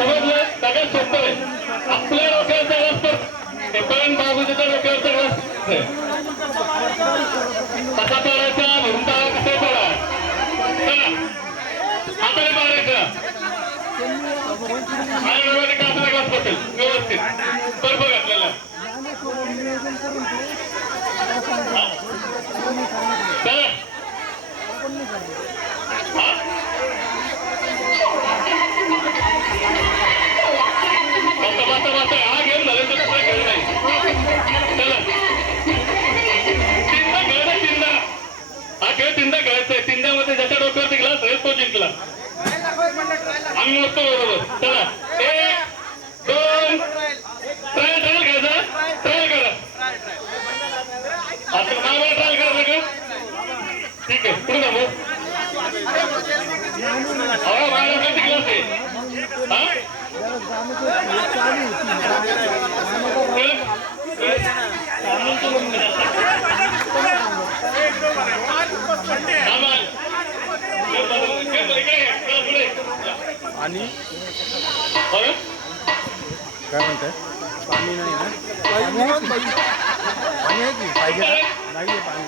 समजलं? सगळ्यात सोपं आहे. आपल्या डोक्यावर सगळं ते पण बाबूजीच्या डोक्यावर सगळं कसा पडायचा? म्हणता कसं पडा? चला. हाताने मारायचं आणि व्यवस्थित कापला ग्लास बसेल. व्यवस्थित. चला. खेळ तिंड्यामध्ये ज्याच्या डोक्यावरती ग्लास राहील तो जिंकला आम्ही मोठतो बरोबर चला एक दोन ट्रायल ट्रायल घ्यायचा ट्रायल करा आता मला ट्रायल करा सगळं ठीक आहे पुढे जाऊ भाऊ हवा महाराष्ट्राची ग्लास आहे हा आणि काय म्हणताय? पाणी नाही ना? पाणी आहे की? पाहिजे? नाही आहे पाणी.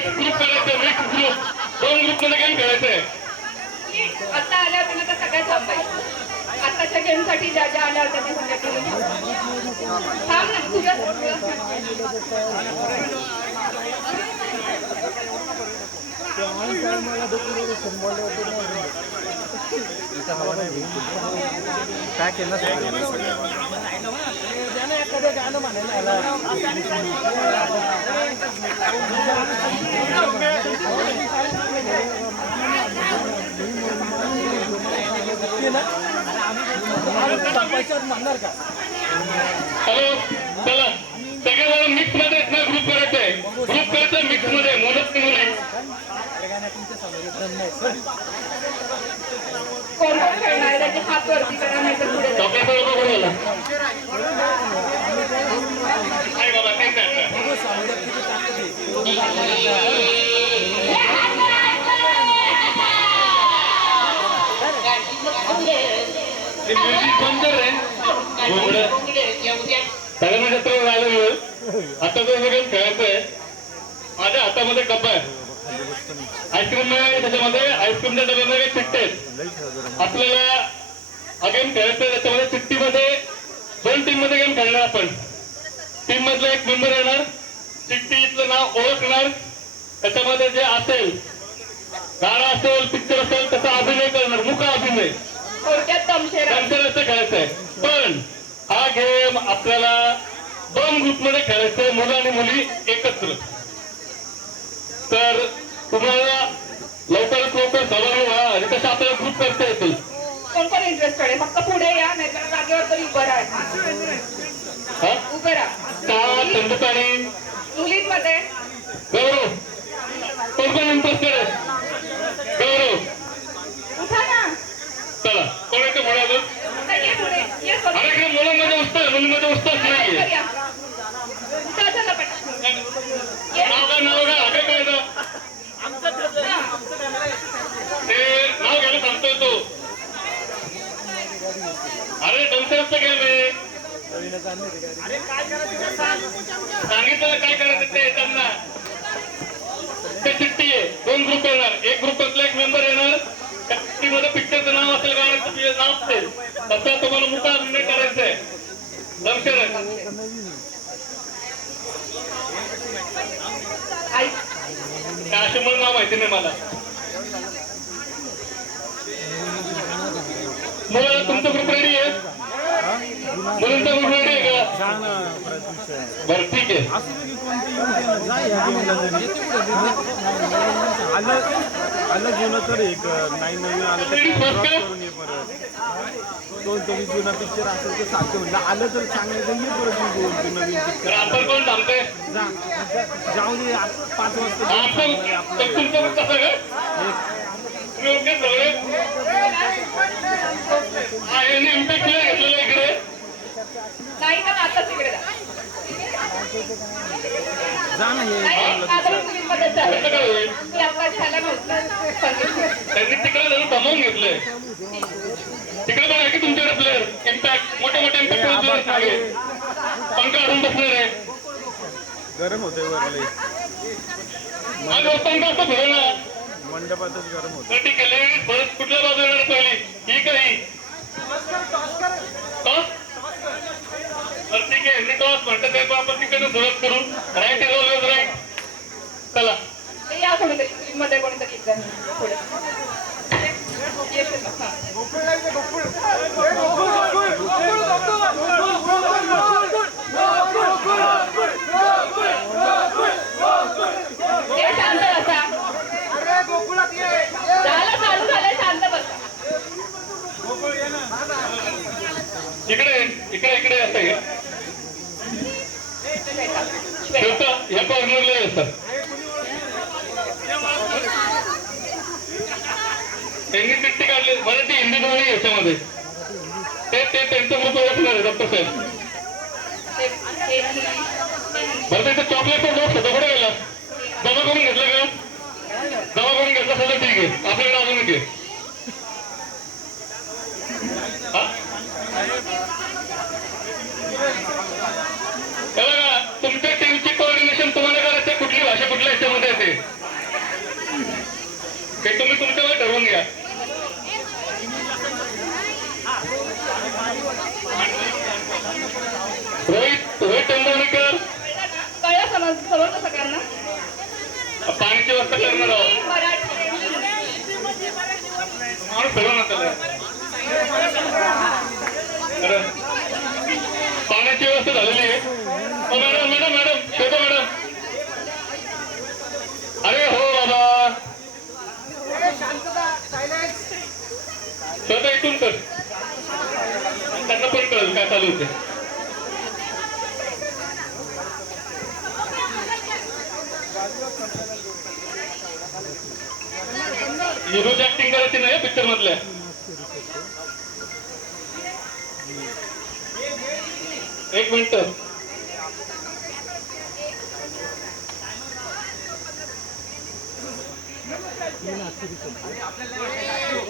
मिक्स ग्रुप करायचं मिक्स ग्रुप दोन ग्रुपमध्ये गेम खेळायचं आहे आता आल्या होत्या ना तर सगळ्या थांबायचं आताच्या गेमसाठी ज्या ज्या आल्या होत्या त्या सगळ्या गेम थांब ना तुझ्या इथं हवा नाही भेटली. काय केलं सगळं मिक्समध्ये ग्रुप करायचं आहे ग्रुप करायचं मिक्समध्ये मदत हात वरती करा नाही तर पुढे सगळ्यांना राहिला वेळ आता जो गेम खेळायचा आहे. माझ्या हातामध्ये डब्बा आहे. आईस्क्रीम आहे त्याच्यामध्ये. आईस्क्रीमच्या डब्यामध्ये चिट्टे आहेत. आपल्याला हा गेम खेळायचा आहे त्याच्यामध्ये चिठ्ठीमध्ये दोन टीममध्ये गेम खेळणार आपण. टीम मधला एक मेंबर येणार. चिठ्ठीतलं नाव ओळखणार. त्याच्यामध्ये जे असेल गाणं असेल पिक्चर असेल त्याचा अभिनय करणार. मुका अभिनय. थोडक्यात तमशेरा आंतरराष्ट्रीय खेळायचं आहे. पण हा गेम आपल्याला दोन ग्रुपमध्ये खेळायचं आहे मुलं आणि मुली एकत्र. तर तुम्हाला लवकरात लवकर सहभागी व्हा आणि तसे आपल्याला ग्रुप करता येतील. कोण कोण इंटरेस्टेड आहे? फक्त पुढे या नाही तर जागेवर तरी उभं राहा. हा? उभे राहा. मुलींमध्ये गौरव. कोण कोण इंटरेस्टेड आहे? गौरव. उठा ना. चला. कोण येतं रूममध्ये वस्तूच नाहीये नाव काय नाव काय? आगे काय ते नाव घ्यायला सांगतोय तो. अरे डोलसरच गेले. सांगितलं काय करायचं ते त्यांना. ते चिठ्ठी आहे दोन ग्रुप येणार. एक ग्रुपातला एक मेंबर येणार. त्या चिठ्ठीमध्ये पिक्चरचं नाव असेल गाण्याचं नाव असेल तसं तुम्हाला मुका लक्षात आहे. काय नाव माहिती नाही मला मुलं तुमचं ग्रुप रेडी आहे मुलींचा ग्रुप रेडी आहे का बरं ठीक आहे आलं आलं तर एक नाही नवीन आलं तर परत कोणतरी जुना पिक्चर असेल तर सारखं म्हणलं आलं तर चांगलं तर ये परत मी बोलतो नवीन तर पिक्चर आपण कोण थांबतंय जा जा- जाऊ दे आज पाच वाजता आपण तर तुमचं का तुम्ही ओके सगळे हा, घेतलेलं इकडे नाही तर आता तिकडे जा. जा ना हे. नाही आता मी मुलींमध्ये कसं चालेल काय होईल मी आता झाला नव्हतं संगीत त्यांनी तिकडे तिकडे पण आहे की तुमच्याकडे प्लेअर इम्पॅक्ट मोठे मोठे इम्पॅक्ट आहे पंखा काढून बसणार आहे. गरम होते वरले आज पंखा असं ना. मंडपातच गरम होतं ठीक आहे लेडीज परत कुठल्या बाजू येणार पहिली? ही काही ठीक आहे यांनी टॉस म्हणतात आपण तिकडे सुरुवात करू. राईट इज ऑलवेज राईट चला. ते या कोणीतरी मध्ये कोणीतरी इकडे इकडे इकडे असं या कॉर्नरला असतात त्यांनी चिठ्ठी काढली. मराठी हिंदी दोन्ही याच्यामध्ये. ते ते त्यांचं ग्रुप ओळखणार आहे डॉक्टर साहेब. ते- ते- बरं त्याचं चॉकलेटचा बॉक्स होता कुठे गेला? जमा करून घेतलं का? जमा करून घेतला सगळं ठीक आहे. आपल्याकडे अजून एक आहे. तुमच्या टीमची कोऑर्डिनेशन तुम्हाला करायचं कुठली भाषा कुठल्या याच्यामध्ये येते? ते तुम्ही तुमच्यावर ठरवून घ्या रोहित रोहित तेंडुलकर कळलं समज समजलं सगळ्यांना पाण्याची व्यवस्था करणार आहोत मराठी ना त्याला पाण्याची व्यवस्था झालेली आहे. मॅडम मॅडम मॅडम शोधा मॅडम. अरे हो बाबा. शोधा इथून कर. त्यांना पण कळेल काय चालू होते हिरोची ऍक्टिंग करायची नाही पिक्चर मधल्या. एक मिनिट.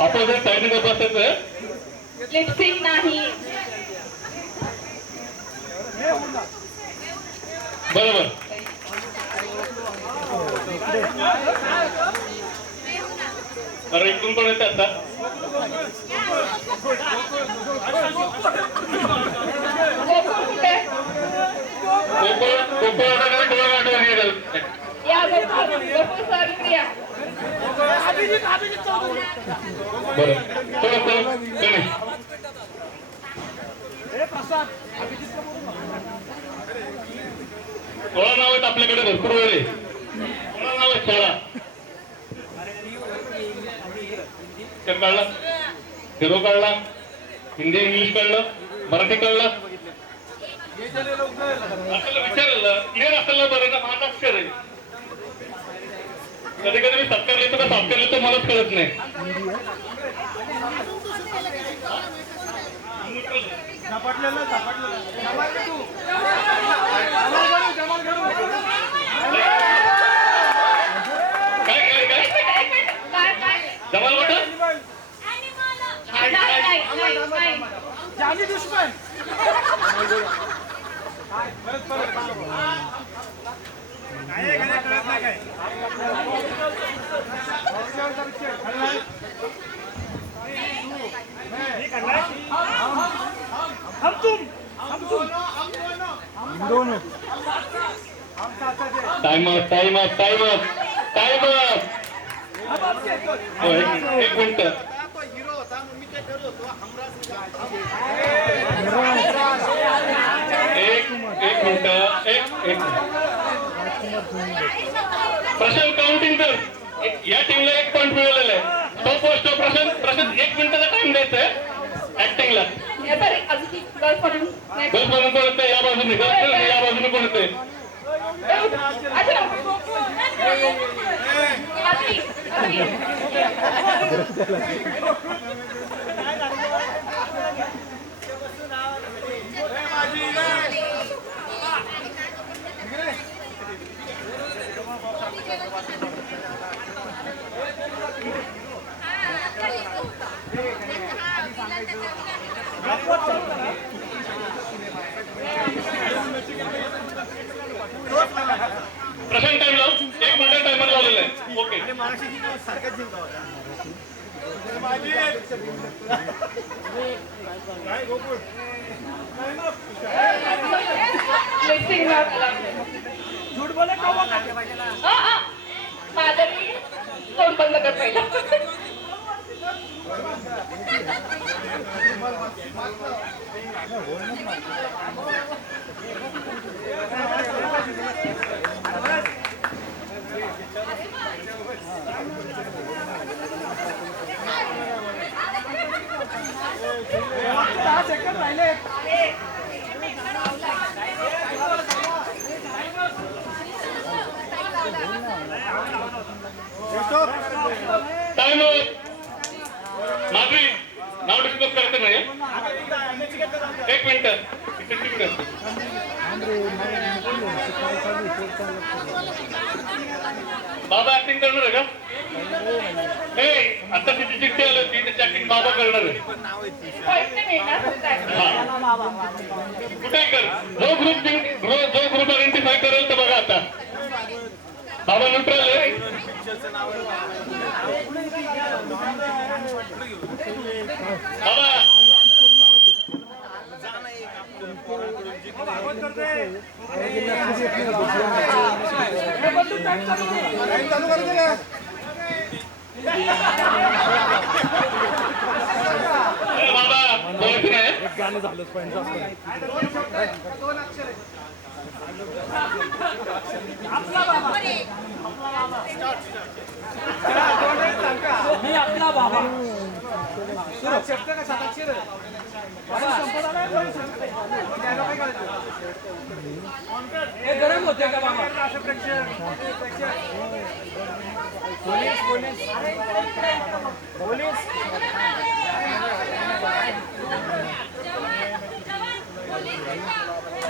आपण जर गप्प बसायचं लिपसिंग नाही. बरोबर. अरे इकडून पण येते आता बरं कुठे कोकळ कोकळ आता काय डोळा गाठवून येईल या गोकुळ गोकुळ सर इकडे या बरं चला चला गणेश सोळा नाव आहेत आपल्याकडे भरपूर वेळ आहे सोळा नाव आहेत सोळा पिक्चर काढला हिरो काढला हिंदी इंग्लिश काढलं मराठी आपल्याला विचारलं. क्लिअर बरं ना माझा अक्षर आहे. कधी कधी मी सत्कार लिहितो का सत्कार लिहितो मलाच कळत नाही. झपाटलेलं काय काय काय एक मिनिट एक मिनिट काय काय वाटत नाही नाही नाही नाही जानी दुश्मन दोन time up time up time up time up एक मिनिट एक मिनिट एक एक. प्रशांत काउंटिंग कर या टीमला एक पॉईंट मिळालेला आहे. तो पोस्ट प्रशांत प्रशांत एक मिनिटाचा टाइम द्यायचा आहे. ऍक्टिंगला या गर्ल्स म्हणून कोण बाजूने. गर्ल्स या बाजूने कोण आधी. प्रशांत टाइम लाव एक मिनिट टायमर लावलेला आहे ओके Mixing ला आला. हा, हा. तोंड बंद कर पहिला टाइम माधवी नाव डिस्कस करायचं नाही एक मिनिट इकडे तिकडे. बाबा ऍक्टिंग करणार आहे का हे आता तिची चिठ्ठी आली होती त्याची ऍक्टिंग बाबा करणार आहे पैसे मिळणार फक्त. कुठे कर जो ग्रुप जो ग्रुप आयडेंटिफाय करेल तर बघा आता. बाबा न्यूट्रल आहे. बाबा. चालू करायचं आपला बाबा. गरम होते का बाबा? पोलीस पोलीस पोलीस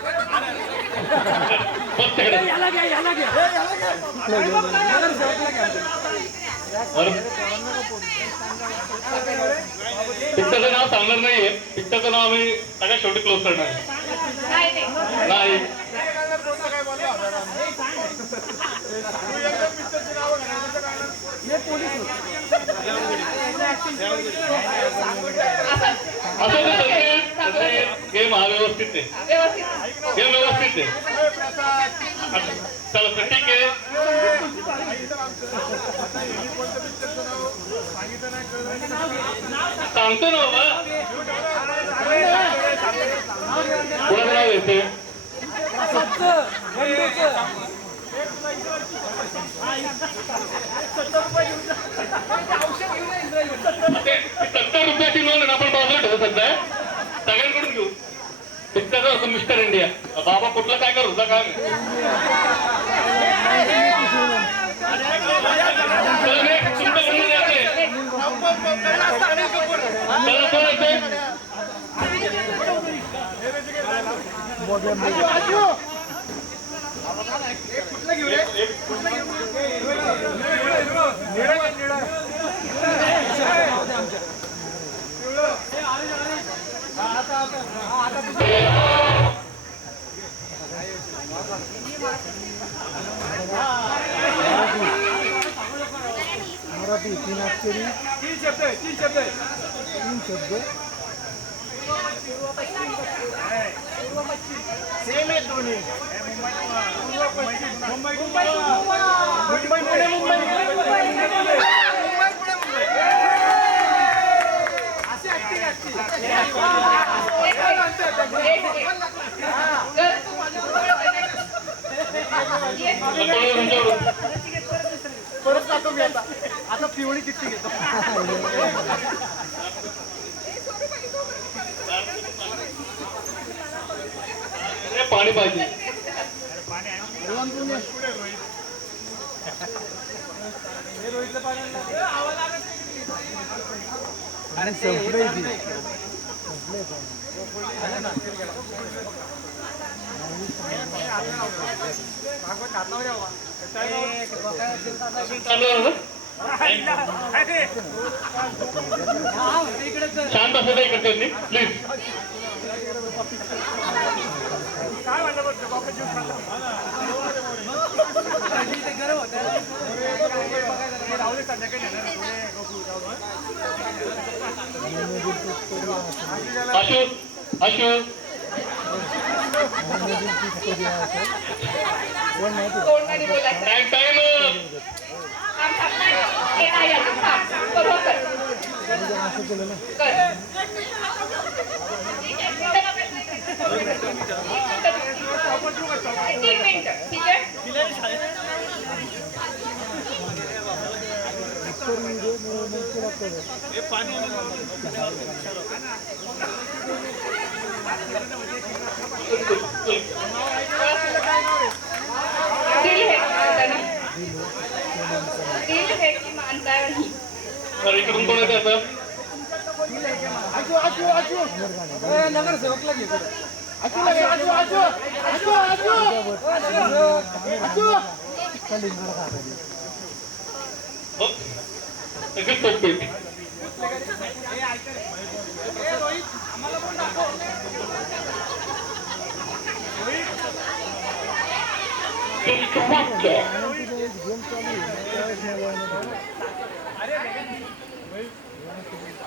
ताई बस तिकडे बरं. पिक्चरचं नाव सांगणार नाहीये पिक्चरचं नाव आम्ही सगळ्या शेवटी क्लोज करणार नाही नाही नाही असं गेम हा व्यवस्थित आहे. व्यवस्थित व्यवस्थित आहे. चला तर ठीक आहे. सांगतो ना बाबा कोणाचं नाव येते सत्तर रुपयाची लोन आहे आपण बाजूला ठेवू सध्या सगळ्यांकडून घेऊ. पिक्चरचं असं मिस्टर इंडिया. बाबा कुठलं काय करत होता काम चला next, तुमच्याकडून यायचंय. चला कोण येतंय? मराठी तीन शब्द तीन शब्द. तीन शब्द सेम आहेत दोन्ही मुंबई मुंबई मुंबई. पुणे मुंबई परत जातो मी आता. आता पिवळी किती घेतो. पाणी पाहिजे. आहे ना? शांत असं इकडे त्यांनी प्लीज. अशू अशू तोंडाने बोलायचं. टाइम टाइम थांब, थांब. हे नाही अजून. थांब. बरोबर कर. असं केलं ना कर. ठीक आहे. तीन मिनिटं ठीक आहे उत्तर व्हिडिओ मग तुला कळेल. दिल है मानताना दिल है की मानता नहीं तर इकडून कोण येते आता आजू आजू आजू ए, नगरसेवकला घे इकडे.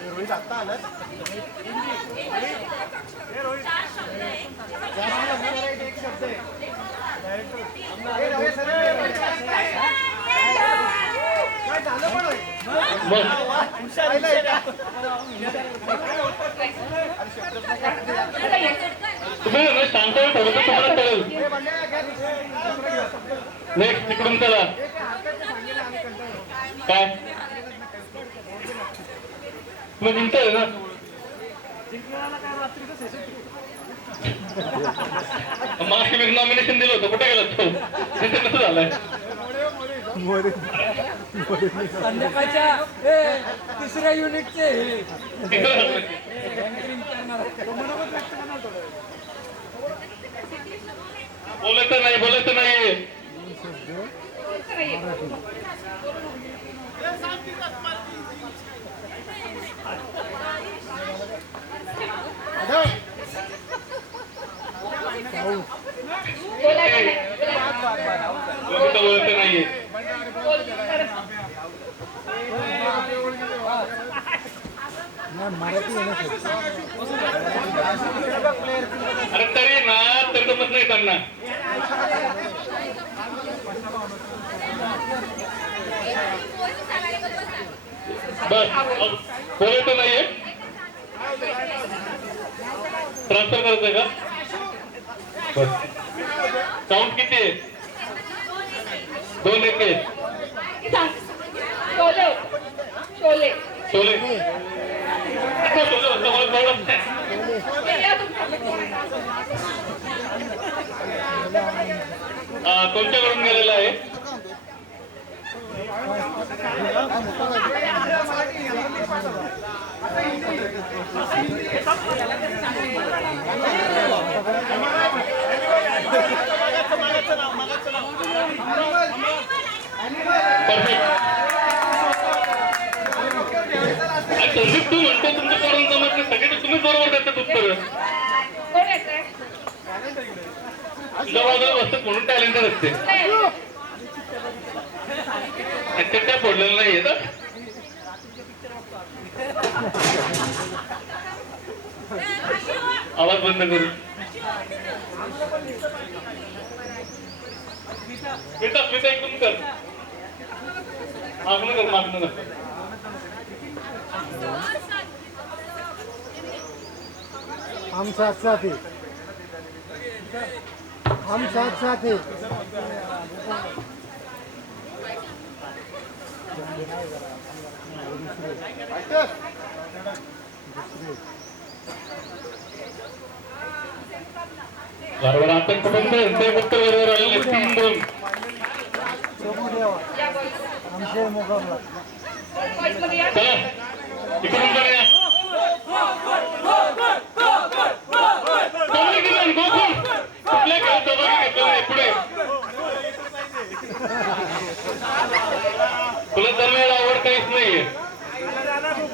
रोहित आत्ता आलाय एक शब्द आहे काय झालं पण? तुम्ही तर तुम्हाला कळेल. नेक्स्ट तिकडून चला काय तुम्ही जिंकताय ना. मागे मी नॉमिनेशन दिलं होतं. कुठे गेला तो? तिथे कसं झालंय. संध्याकाळच्या ए, तिसऱ्या युनिटचे. बोलायचं नाही बोलायचं नाही बोलायचं नाहीये मराठी अरे तरी ना तर जमत नाही त्यांना बोलायचं नाहीये? ट्रान्सफर करायचंय का? काउंट किती आहे? दोन एक. शोले शोले शोले आता शोले कोणत्याकडून गेलेला आहे? परफेक्ट तू म्हणतो तुमच्याकडून करून जमत नाही सगळे तर तुम्हीच बरोबर देतात उत्तर कोण येतंय जवळजवळ वस्तू म्हणून टॅलेंटेड असते. आणि त्या पडलेलं नाही येत आवाज बंद करू. बेटा बेटा एकदम कर. मागणं कर मागणं कर. आमचा साथी हम साथ साथ ही। बरोबर आपण बंद ते उत्तर बरोबर आलेले तीन दोन. मध्ये या. चला इकडून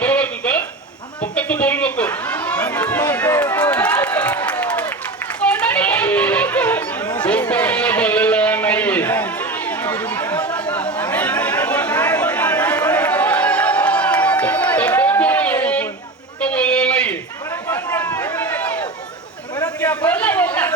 बरोबर तुझं? फक्त तू बोलू नको.